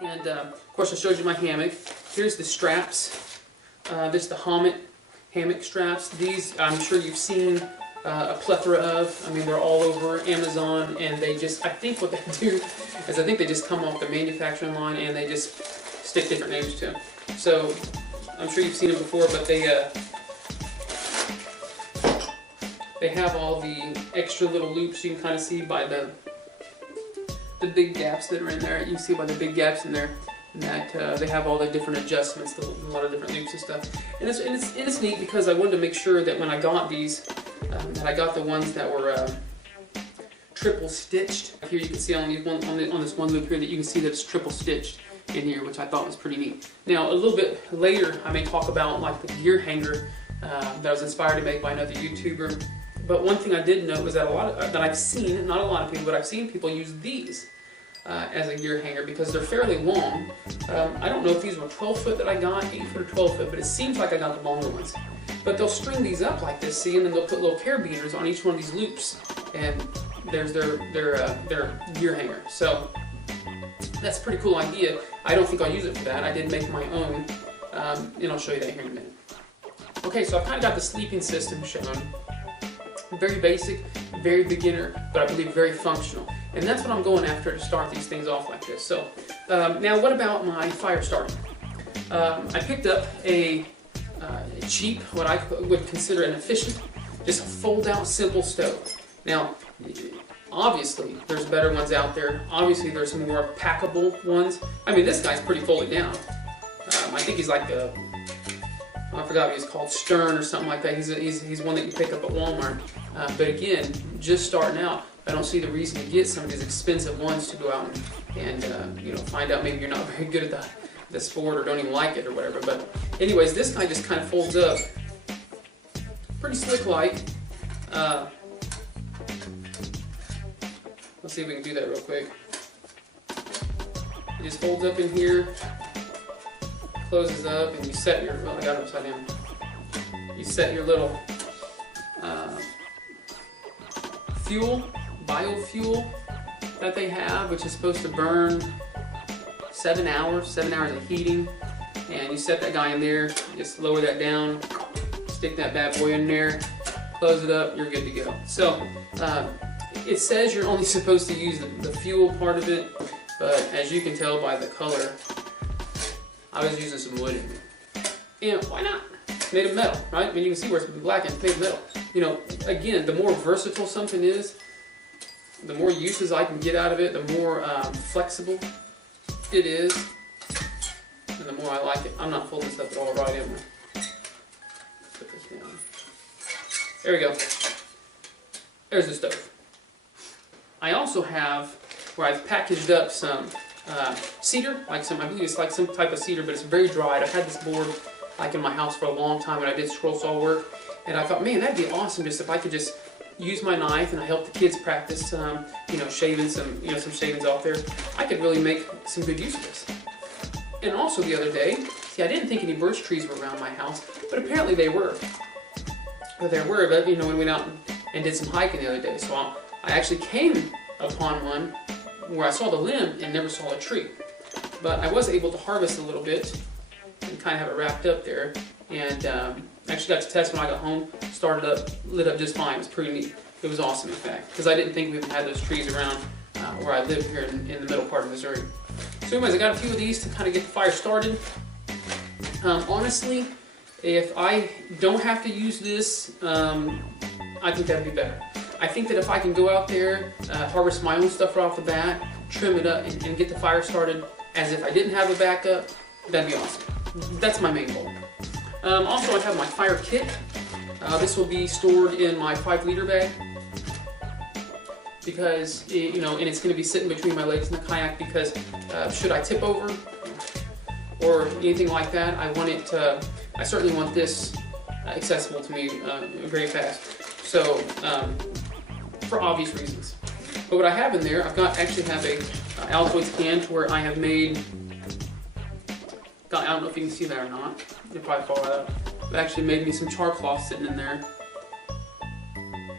And of course I showed you my hammock. Here's the straps. This is the hammock straps. These I'm sure you've seen a plethora of. I mean, they're all over Amazon, and they just, I think what they do is I think they just come off the manufacturing line and they just stick different names to them. So I'm sure you've seen them before, but they have all the extra little loops. You can kind of see by the big gaps that are in there. You can see by the big gaps in there that they have all the different adjustments, a lot of different loops and stuff. And it's neat because I wanted to make sure that when I got these, that I got the ones that were triple stitched. Here you can see on this one loop here that you can see that it's triple stitched in here, which I thought was pretty neat. Now a little bit later I may talk about like the gear hanger that I was inspired to make by another YouTuber. But one thing I did note was that I've seen, not a lot of people, but I've seen people use these as a gear hanger because they're fairly long. I don't know if these were 12 foot that I got, 8 foot or 12 foot, but it seems like I got the longer ones. But they'll string these up like this, see, and then they'll put little carabiners on each one of these loops, and there's their gear hanger. So that's a pretty cool idea. I don't think I'll use it for that. I did make my own, and I'll show you that here in a minute. Okay, so I've kind of got the sleeping system shown. Very basic, very beginner, but I believe very functional. And that's what I'm going after to start these things off like this. So now what about my fire starting? I picked up a cheap, what I would consider an efficient, just fold-out simple stove. Now, obviously, there's better ones out there. Obviously, there's some more packable ones. I mean, this guy's pretty fully down. I think he's like a, I forgot what he's called, Stern or something like that. He's one that you pick up at Walmart. But again, just starting out, I don't see the reason to get some of these expensive ones to go out and find out maybe you're not very good at the sport or don't even like it or whatever. But anyways, this guy just kind of folds up, pretty slick-like. Let's see if we can do that real quick. It just folds up in here, closes up, and you set your, well, I got it upside down. You set your little biofuel that they have, which is supposed to burn 7 hours of heating. And you set that guy in there, just lower that down, stick that bad boy in there, close it up, you're good to go. So it says you're only supposed to use the fuel part of it, but as you can tell by the color, I was using some wood in it. And why not? It's made of metal, right? I mean, you can see where it's black and it's made of metal. You know, again, the more versatile something is, the more uses I can get out of it, the more flexible it is, and the more I like it. I'm not folding this up at all right, am I? Put this down. There we go. There's the stove. I also have, where I've packaged up some cedar, I believe it's like some type of cedar, but it's very dried. I've had this board like in my house for a long time when I did scroll saw work, and I thought, man, that'd be awesome just if I could just use my knife and I help the kids practice, shaving some shavings off there. I could really make some good use of this. And also the other day, see, I didn't think any birch trees were around my house, but apparently they were. But there were, but when we went out and did some hiking the other day, so I actually came upon one where I saw the limb and never saw a tree. But I was able to harvest a little bit and kind of have it wrapped up there. And actually got to test when I got home, started up, lit up just fine. It was pretty neat. It was awesome, in fact, because I didn't think we even had those trees around where I live here in the middle part of Missouri. So anyways, I got a few of these to kind of get the fire started. Honestly, if I don't have to use this, I think that'd be better. I think that if I can go out there, harvest my own stuff right off the bat, trim it up, and get the fire started as if I didn't have a backup, that'd be awesome. That's my main goal. Also, I have my fire kit. This will be stored in my 5-liter bag because, and it's going to be sitting between my legs in the kayak because should I tip over or anything like that, I certainly want this accessible to me very fast. So, for obvious reasons. But what I have in there, actually have a Altoids can to where I have made, I don't know if you can see that or not. You'll probably fall right out. I actually made me some char cloth sitting in there.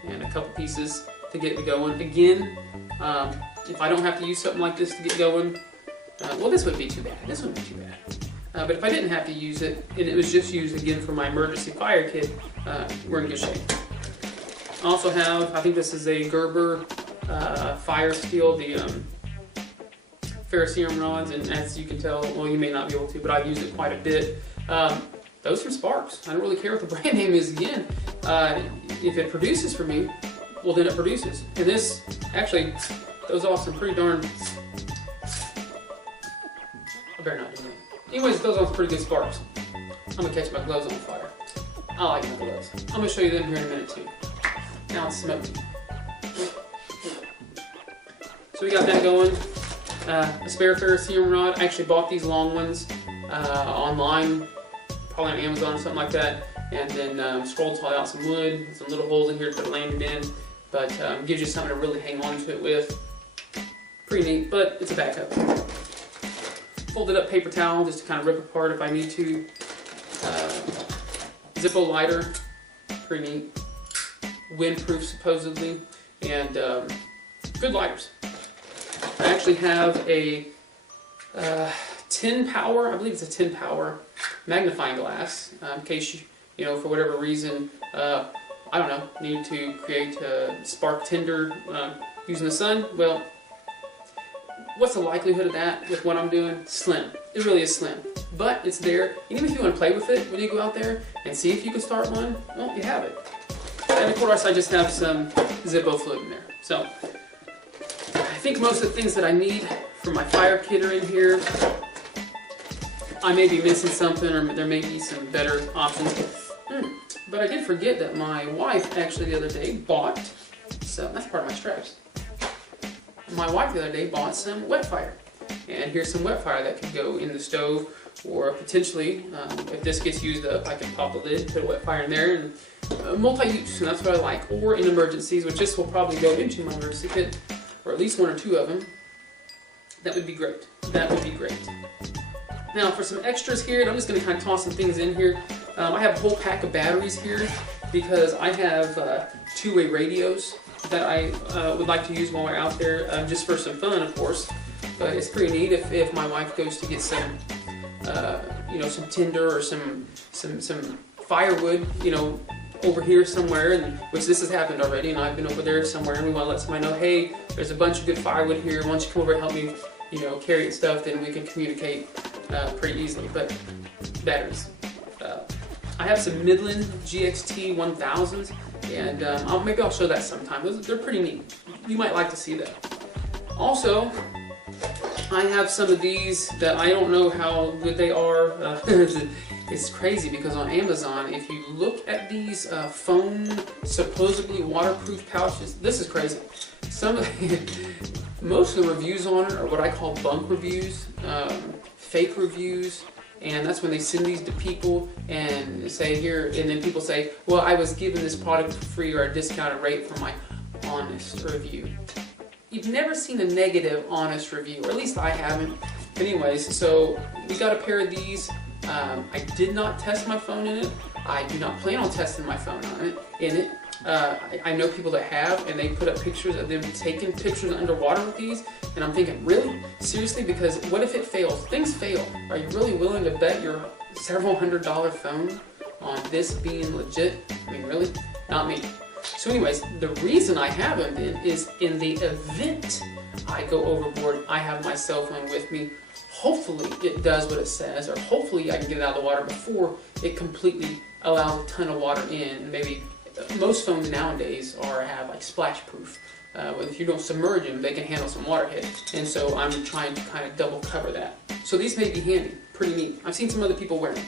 And a couple pieces to get me going. Again, if I don't have to use something like this to get going, Well, this wouldn't be too bad. This wouldn't be too bad. But if I didn't have to use it, and it was just used again for my emergency fire kit, we're in good shape. I also have, I think this is a Gerber fire steel, the ferrocerium rods, and as you can tell, well, you may not be able to, but I've used it quite a bit. Those from Sparks. I don't really care what the brand name is again. If it produces for me, well, then it produces. And this actually throws off some pretty darn... I better not do that. Anyways, it throws off some pretty good sparks. I'm going to catch my gloves on fire. I like my gloves. I'm going to show you them here in a minute too. Now it's smoky. So we got that going. A spare ferrocerium rod. I actually bought these long ones online, probably on Amazon or something like that, and then scrolled out some wood, some little holes in here to put it landed in, but gives you something to really hang on to it with. Pretty neat, but it's a backup. Folded up paper towel just to kind of rip apart if I need to. Zippo lighter, pretty neat. Windproof supposedly, and good lighters. I actually have a 10 power, I believe it's a 10 power magnifying glass, in case you know, for whatever reason, I don't know, need to create a spark tinder using the sun. Well, what's the likelihood of that with what I'm doing? Slim. It really is slim. But it's there. And even if you want to play with it when you go out there and see if you can start one, well, you have it. And of course, I just have some Zippo fluid in there. So, I think most of the things that I need for my fire kit are in here. I may be missing something, or there may be some better options. But I did forget that my wife actually the other day bought, so that's part of my straps. My wife the other day bought some wet fire. And here's some wet fire that could go in the stove, or potentially, if this gets used up, I can pop the lid, put a wet fire in there, and multi-use, and that's what I like. Or in emergencies, which this will probably go into my emergency kit, or at least one or two of them. That would be great. That would be great. Now for some extras here, and I'm just going to kind of toss some things in here. I have a whole pack of batteries here because I have two-way radios that I would like to use while we're out there, just for some fun, of course. But it's pretty neat if my wife goes to get some, you know, some tinder or some firewood, you know, over here somewhere, and which this has happened already, and I've been over there somewhere, and we want to let somebody know, hey, there's a bunch of good firewood here. Why don't you come over and help me, you know, carry it stuff? Then we can communicate pretty easily. But batteries. I have some Midland GXT 1000s, and maybe I'll show that sometime. They're pretty neat. You might like to see that. Also, I have some of these that I don't know how good they are. It's crazy because on Amazon, if you look at these foam, supposedly waterproof pouches, this is crazy. Most of the reviews on it are what I call bunk reviews, fake reviews. And that's when they send these to people and say here, and then people say, well, I was given this product for free or a discounted rate for my honest review. You've never seen a negative honest review, or at least I haven't. But anyways, so we got a pair of these. I did not test my phone in it. I do not plan on testing my phone in it. I know people that have, and they put up pictures of them taking pictures underwater with these, and I'm thinking, really? Seriously? Because what if it fails? Things fail. Are you really willing to bet your several $100 phone on this being legit? I mean, really? Not me. So anyways, the reason I have them then is in the event I go overboard, I have my cell phone with me. Hopefully it does what it says, or hopefully I can get it out of the water before it completely allows a ton of water in. Maybe most phones nowadays have like splash proof. If you don't submerge them, they can handle some water hit. And so I'm trying to kind of double cover that. So these may be handy, pretty neat. I've seen some other people wear them.